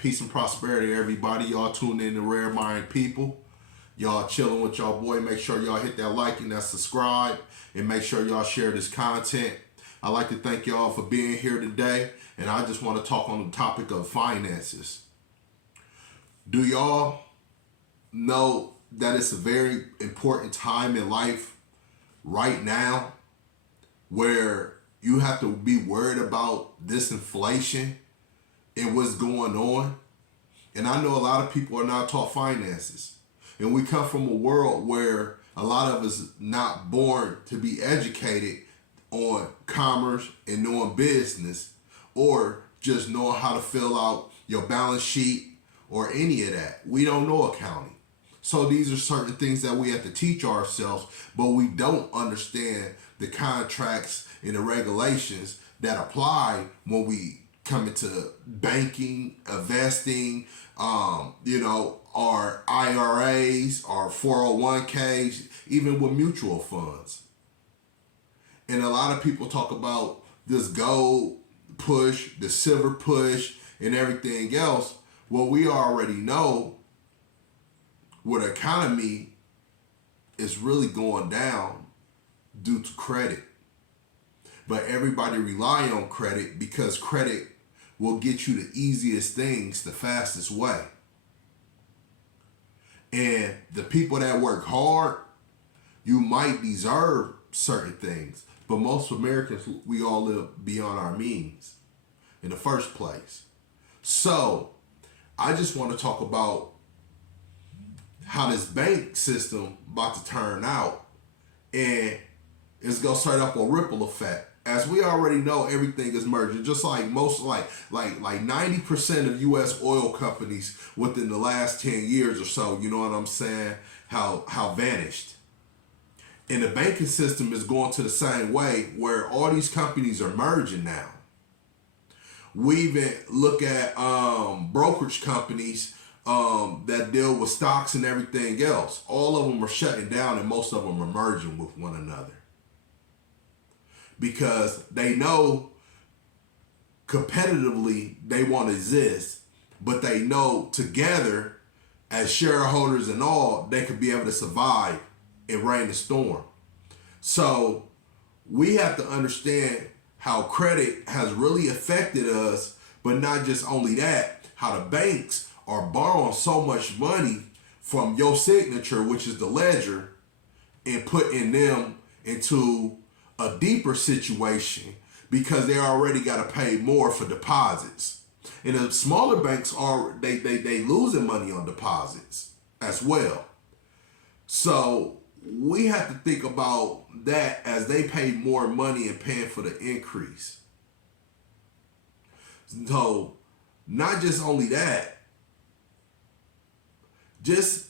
Peace and prosperity, everybody. Y'all tuned in to Rare Mind People. Y'all chilling with y'all boy. Make sure y'all hit that like and that subscribe. And make sure y'all share this content. I'd like to thank y'all for being here today. And I just want to talk on the topic of finances. Do y'all know that it's a very important time in life right now where you have to be worried about this inflation and what's going on? And I know a lot of people are not taught finances. And we come from a world where a lot of us not born to be educated on commerce and knowing business, or just knowing how to fill out your balance sheet or any of that. We don't know accounting. So these are certain things that we have to teach ourselves, but we don't understand the contracts and the regulations that apply when we come into banking, investing, our IRAs, our 401ks, even with mutual funds. And a lot of people talk about this gold push, the silver push, and everything else. Well, we already know what economy is really going down due to credit. But everybody rely on credit because credit will get you the easiest things the fastest way. And the people that work hard, you might deserve certain things. But most Americans, we all live beyond our means in the first place. So I just want to talk about how this bank system about to turn out, and it's gonna start up a ripple effect. As we already know, everything is merging. Just like most, like 90% of U.S. oil companies within the last 10 years or so, you know what I'm saying, how vanished. And the banking system is going to the same way, where all these companies are merging now. We even look at brokerage companies that deal with stocks and everything else. All of them are shutting down, and most of them are merging with one another. Because they know competitively they want to exist, but they know together as shareholders and all, they could be able to survive and rain the storm. So we have to understand how credit has really affected us, but not just only that, how the banks are borrowing so much money from your signature, which is the ledger, and putting them into a deeper situation because they already got to pay more for deposits. And the smaller banks are they losing money on deposits as well. So we have to think about that as they pay more money and paying for the increase. So not just only that, just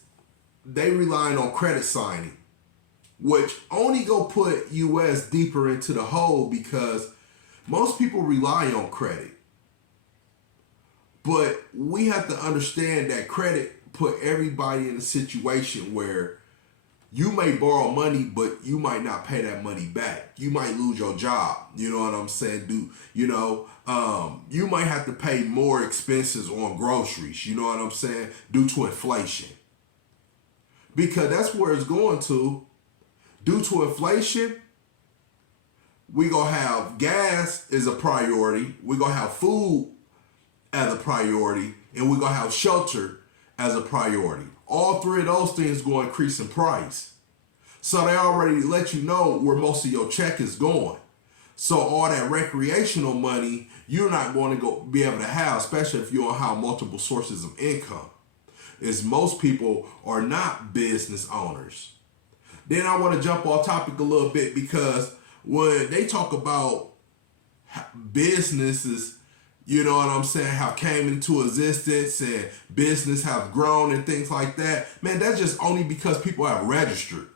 they relying on credit signing, which only go put US deeper into the hole because most people rely on credit. But we have to understand that credit put everybody in a situation where you may borrow money, but you might not pay that money back. You might lose your job. You know what I'm saying? You might have to pay more expenses on groceries. You know what I'm saying? Due to inflation. Because that's where it's going to. Due to inflation, we gonna have gas is a priority. We gonna have food as a priority, and we gonna have shelter as a priority. All three of those things gonna increase in price. So they already let you know where most of your check is going. So all that recreational money, you're not going to go be able to have, especially if you don't have multiple sources of income. Is most people are not business owners. Then I want to jump off topic a little bit because when they talk about businesses, you know what I'm saying, have came into existence and business have grown and things like that, man, that's just only because people have registered.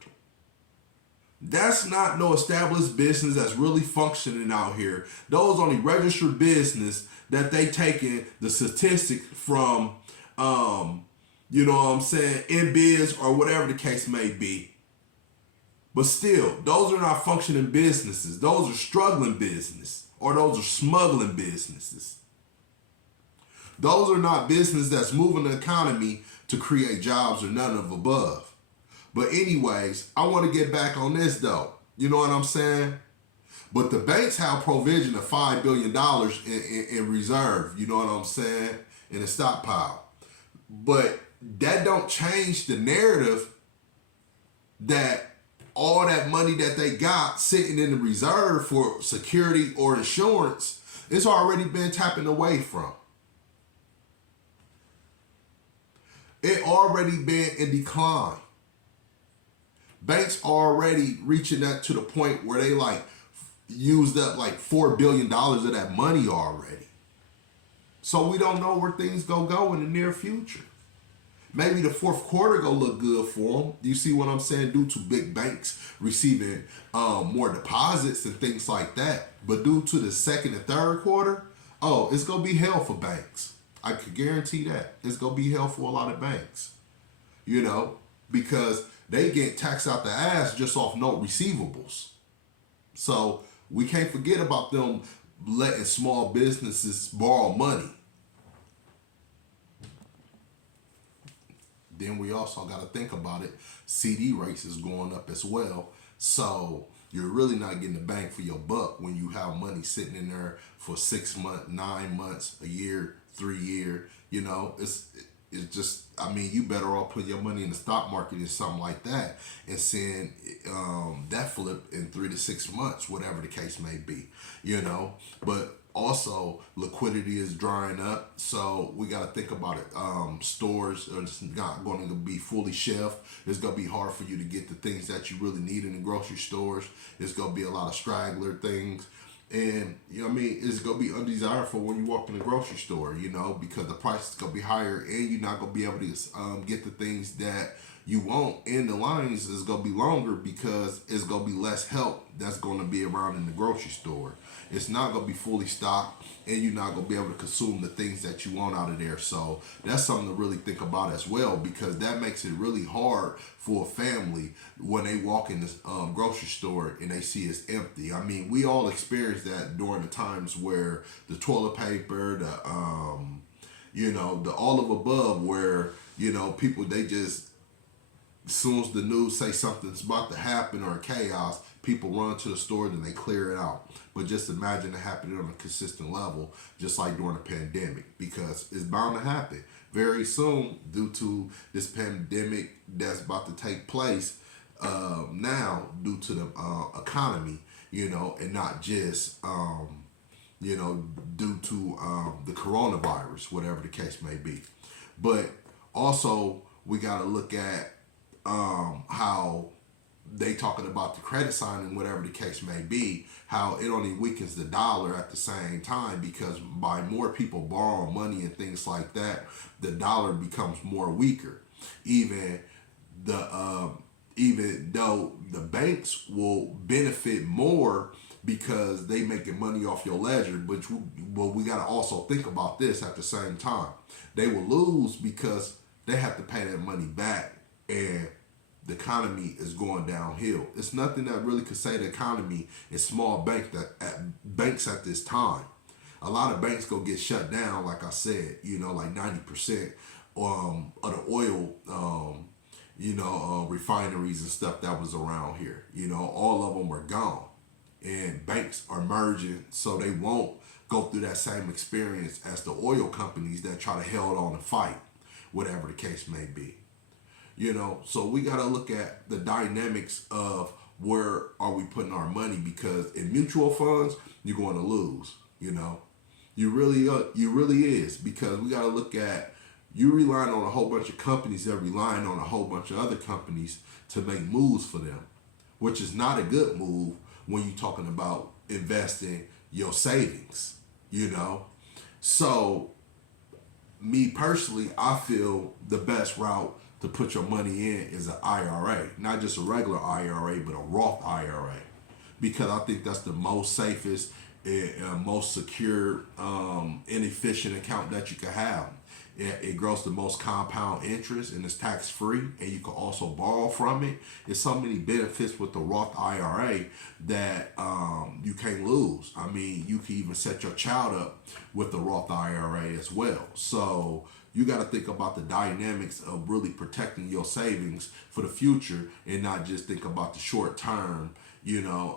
That's not no established business that's really functioning out here. Those only registered business that they taking the statistic from, you know what I'm saying, InBiz or whatever the case may be. But still, those are not functioning businesses. Those are struggling business, or those are smuggling businesses. Those are not business that's moving the economy to create jobs or none of above. But anyways, I want to get back on this though. You know what I'm saying? But the banks have provision of $5 billion in reserve. You know what I'm saying? In a stockpile. But that don't change the narrative that all that money that they got sitting in the reserve for security or insurance it's already been tapping away from. It already been in decline. Banks already reaching that to the point where they like used up like $4 billion of that money already. So we don't know where things go in the near future. Maybe the fourth quarter gonna look good for them. You see what I'm saying? Due to big banks receiving more deposits and things like that. But due to the second and third quarter, oh, it's gonna be hell for banks. I could guarantee that. It's gonna be hell for a lot of banks. You know, because they get taxed out the ass just off note receivables. So we can't forget about them letting small businesses borrow money. Then we also got to think about it. CD rates is going up as well. So you're really not getting the bang for your buck when you have money sitting in there for 6 months, 9 months, a year, 3 years. You know, it's just, I mean, you better off putting your money in the stock market or something like that and seeing that flip in 3 to 6 months, whatever the case may be, you know. But also, liquidity is drying up, so we got to think about it. Stores are just not going to be fully shelved. It's going to be hard for you to get the things that you really need in the grocery stores. It's going to be a lot of straggler things. And, you know what I mean, it's going to be undesirable when you walk in the grocery store, you know, because the price is going to be higher and you're not going to be able to get the things that you want. And the lines is going to be longer because it's going to be less help that's going to be around in the grocery store. It's not going to be fully stocked and you're not going to be able to consume the things that you want out of there. So that's something to really think about as well, because that makes it really hard for a family when they walk in this grocery store and they see it's empty. I mean, we all experienced that during the times where the toilet paper, the you know, the all of above, where, you know, people, they just, as soon as the news say something's about to happen or chaos, people run to the store and they clear it out. But just imagine it happening on a consistent level, just like during the pandemic, because it's bound to happen very soon due to this pandemic that's about to take place now due to the economy, you know, and not just, you know, due to the coronavirus, whatever the case may be. But also, we got to look at how they talking about the credit signing, whatever the case may be, how it only weakens the dollar at the same time, because by more people borrowing money and things like that, the dollar becomes more weaker. Even though the banks will benefit more because they making money off your ledger, but we got to also think about this at the same time. They will lose because they have to pay that money back, and the economy is going downhill. It's nothing that really could say the economy is small banks at this time. A lot of banks go get shut down, like I said, you know, like 90% of the oil, you know, refineries and stuff that was around here. You know, all of them were gone. And banks are merging so they won't go through that same experience as the oil companies that try to hold on and fight, whatever the case may be. You know, so we got to look at the dynamics of where are we putting our money, because in mutual funds, you're going to lose, you know. You really is, because we got to look at, you relying on a whole bunch of companies that relying on a whole bunch of other companies to make moves for them, which is not a good move when you're talking about investing your savings, you know. So me personally, I feel the best route to put your money in is an IRA, not just a regular IRA, but a Roth IRA, because I think that's the most safest and most secure, inefficient account that you can have. It grows the most compound interest and it's tax free, and you can also borrow from it. There's so many benefits with the Roth IRA that you can't lose. I mean, you can even set your child up with the Roth IRA as well. So you got to think about the dynamics of really protecting your savings for the future and not just think about the short term, you know,